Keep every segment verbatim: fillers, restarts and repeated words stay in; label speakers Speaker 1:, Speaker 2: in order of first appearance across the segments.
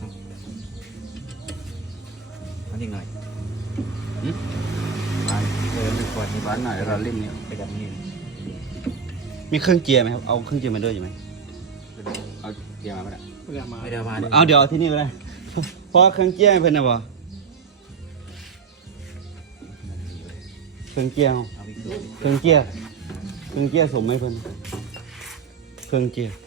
Speaker 1: มันอีกหน่อย
Speaker 2: บานเออเป็นขวดนี่บานหน่อยเราเล่นเนี่ย
Speaker 1: ไปดับนี่
Speaker 3: มีเครื่องเจียร์ไหมครับเอาเครื่องเจียร์มาด้วยอยู่ไหม
Speaker 2: เอาเกียร์มาปะเนี่ย
Speaker 4: ไม่ได้มา
Speaker 1: ไม่ได้มา
Speaker 3: เอาเดี๋ยวเอาที่นี่ก็ได้เพราะเครื่องเจียร์เพิ่นนะบ่เครื่องเจียร์
Speaker 1: เอาอีกตัว
Speaker 3: เครื่องเจียร์เครื่องเจียร์สมไหมเพิ่นเครื่องเจียร์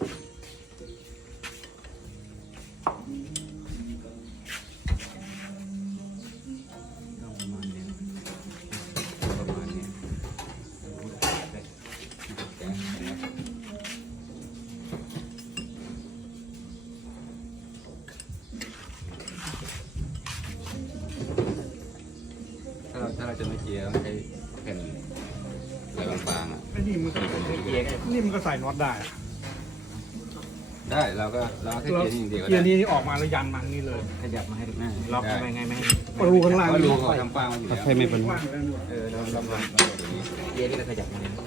Speaker 1: ประมาณนี้ประมาณนี้
Speaker 2: ถ้าเราถ้าเราจะไม่เกียร์ไม่ใช้แผ่นอะไรบางๆอ่ะ
Speaker 4: ไอ้นี่มันก็นี่มันก็ใส่น็อตได้อะ
Speaker 2: ได้เราก็เราแค่
Speaker 4: เรา
Speaker 2: เกียร์นี่อย่างเดียวก็
Speaker 4: เกีย
Speaker 2: ได้
Speaker 4: ร์นี้ออกมาแล้วยันมันนี่เลย
Speaker 1: ขยับมาให้ล็อกไปไงไม่ให้
Speaker 4: ประตูข้างล่าง
Speaker 2: เพราะ
Speaker 4: นี่
Speaker 2: รู
Speaker 4: ล็อก
Speaker 2: เขา
Speaker 4: ไว้
Speaker 2: ทำฟางมาอยู่
Speaker 3: ถ้า
Speaker 2: แล้ว
Speaker 3: ใช่ไม่เป็น
Speaker 4: กว้างเลยนะ
Speaker 2: เออเราเราเราเราแบบนี้
Speaker 1: เกียร์นี่เราขยับมาเนี่ย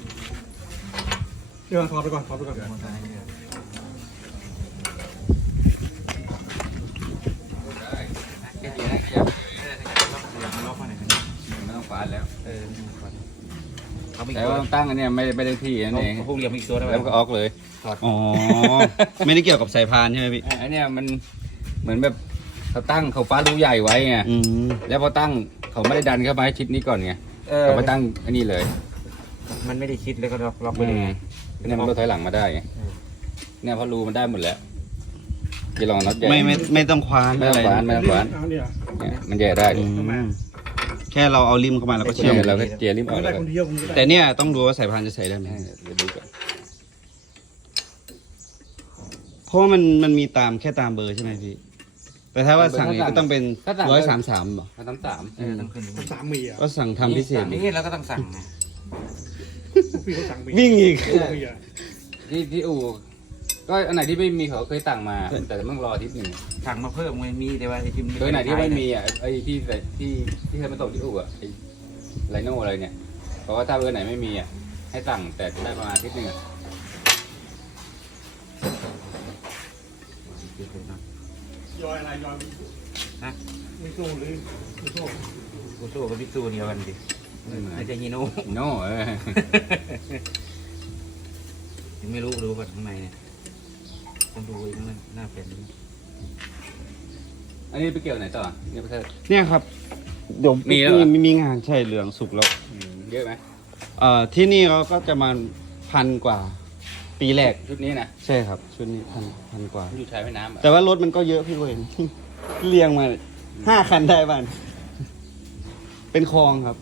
Speaker 4: เดี๋ยวถอดไปก่อนถอดไปก่อน
Speaker 1: มอเตอร์ไซค์เนี่ย
Speaker 2: ได้แค่เกียร์นะขยับ
Speaker 1: ขยับมาล็อกมาหน่อย
Speaker 2: ไม่ต้องฟาดแล้ว
Speaker 1: เออเขาไม่
Speaker 2: แต่ว่าตั้งอันเนี้ยไม่ไม่ได้ที่นั่นเอง
Speaker 1: เขาพุ่งเหลี่ยมอีกตัวได้ไหม
Speaker 2: แล้วก็ออกเลย
Speaker 3: อ๋อไม่ได้เกี่ยวกับสายพานใช่ไหมพี่
Speaker 2: อันเนี้ยมันเหมือนแบบเขาตั้งเขาฟ้ารูใหญ่ไว้ไง
Speaker 3: อืม
Speaker 2: แล้วพอตั้งเขาไม่ได้ดันเข้ามาให้ชิดนี้ก่อนไง
Speaker 1: เออ
Speaker 2: เขาไปตั้งอันนี้เลย
Speaker 1: มันไม่ได้คิดแล้วก็ล็อกล็อกไปเลย
Speaker 2: เนี่ยมันก็ถอยหลังมาได้ไงเนี่ยพอรูมันได้หมดแล้วจะลองน็อตใหญ่
Speaker 3: ไม่ไม่ไม่ต้องคว้าน
Speaker 2: ไม่
Speaker 3: อะ
Speaker 2: ต้อ
Speaker 3: ไรง
Speaker 2: ขวานไม่ต้องขวาน
Speaker 4: เอาเนี่ย
Speaker 2: เนี่ยมันแย่ได้
Speaker 3: อืมแค่เราเอาริมเข้ามาแล้วก็เชื่อม
Speaker 2: เนี่ยเราก็เจียริมออก
Speaker 4: ไม่ได้
Speaker 2: แล้ว
Speaker 4: คนเดียวมันก็ได้
Speaker 3: แต่เนี่ยต้องดูว่าสายพานจะใส่ได้ไหม
Speaker 2: เดี๋ยวดูก่อน
Speaker 3: เพราะว่ามันมันมีตามแค่ตามเบอร์ใช่ไหมพี่แต่ถ้าว่าสั่งอีกก็ต้องเป็นร้อยสามสามบ่
Speaker 2: มาตั้งสาม
Speaker 1: เออต้องขึ้น
Speaker 4: มันสามมีอ่ะ
Speaker 3: ก็สั่งทำพิเศษ
Speaker 1: นี่เราก็ต้องสั่งนะ
Speaker 4: พวกพี่เขาสั่งมี
Speaker 3: วิ่งอีก
Speaker 4: พวกพี่อะ
Speaker 2: ที่ที่อู่ก็อันไหนที่ไม่มีเขาเคยสั่งมา แต่ต้องรออาทิตย์หนึ่ง
Speaker 1: สั่งมาเพิ่มไงมีแต่ว่าไอ้ที่
Speaker 2: เคยไหนที่ไม่มีอ่ะไอ้ที่แต่ที่ที่เคยมาส่งที่อู่อ่ะไอ้ไรโน่อะไรเนี่ยเพราะว่าถ้าเบอร์ไหนไม่มีอ่ะให้สั่งแต่ได้ประมาณอาทิตย์หนึ่งอ่ะ
Speaker 4: ยอยอะไรยอย
Speaker 1: นะ
Speaker 4: ไม่สู้หรือไม่สู้
Speaker 1: กูสู้กับพี่สู้เดียวกันดิไม่ใช่ฮีโน่
Speaker 2: โน่เออ
Speaker 1: ยังไม่รู้ดูก่อนข้างในเนี่ยต้องดูข้างในหน้าแผ่นนี้
Speaker 2: อันนี้ไปเกี่ยวไหนต่อเนี่ยประเทศ
Speaker 3: เนี่ยครับเดี๋ยว
Speaker 2: มีแล้วเหรอ
Speaker 3: มีมีงานใช่เหลืองสุกแล้ว
Speaker 2: เยอะไหม
Speaker 3: เอ่อที่นี่เราก็จะมาพันกว่า ปีแรก
Speaker 2: ชุดนี้นะ
Speaker 3: ใช่ครับชุดนี้พันพันกว่า
Speaker 2: อยู่ชายแม่น้ำอ่ะ
Speaker 3: แต่ว่ารถมันก็เยอะพี่เวน เรียงมาห้าคันได้บ้านเป็นคลองครับ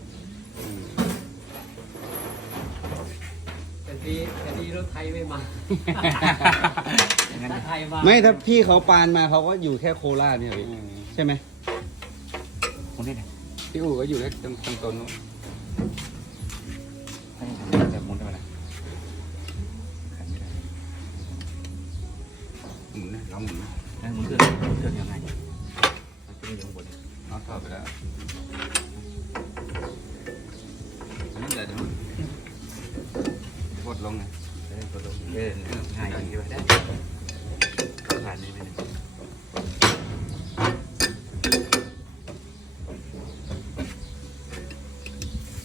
Speaker 5: แต่ที่แต่ที่รถไทยไม่มา
Speaker 1: อย่างนั้น
Speaker 5: ถ้าไทยมา
Speaker 3: ไม่ถ้าพี่เขาปานมาเขาก็อยู่แค่โคราชเนี่ยพี่ใช่ไหม
Speaker 1: คนนี้เนี่ย
Speaker 2: ที่อู่ก็อยู่แค่ตรงตรงต้นนู้น
Speaker 1: ให้ทำแบบหมุนได้ไหมล่ะขันไม่ได้
Speaker 2: หมุนนะลองหมุนนะ
Speaker 1: แล้วหมุนเครื่องหมุนเครื่องยังไงมันจะอยู่ข้างบน
Speaker 2: น็อตถอดไปแล้วอันนี้เดี๋ยวจะกดลงไง
Speaker 1: เออกดลงเออง่ายดีด้วยได้ผ่านได้ไหมเนี่ย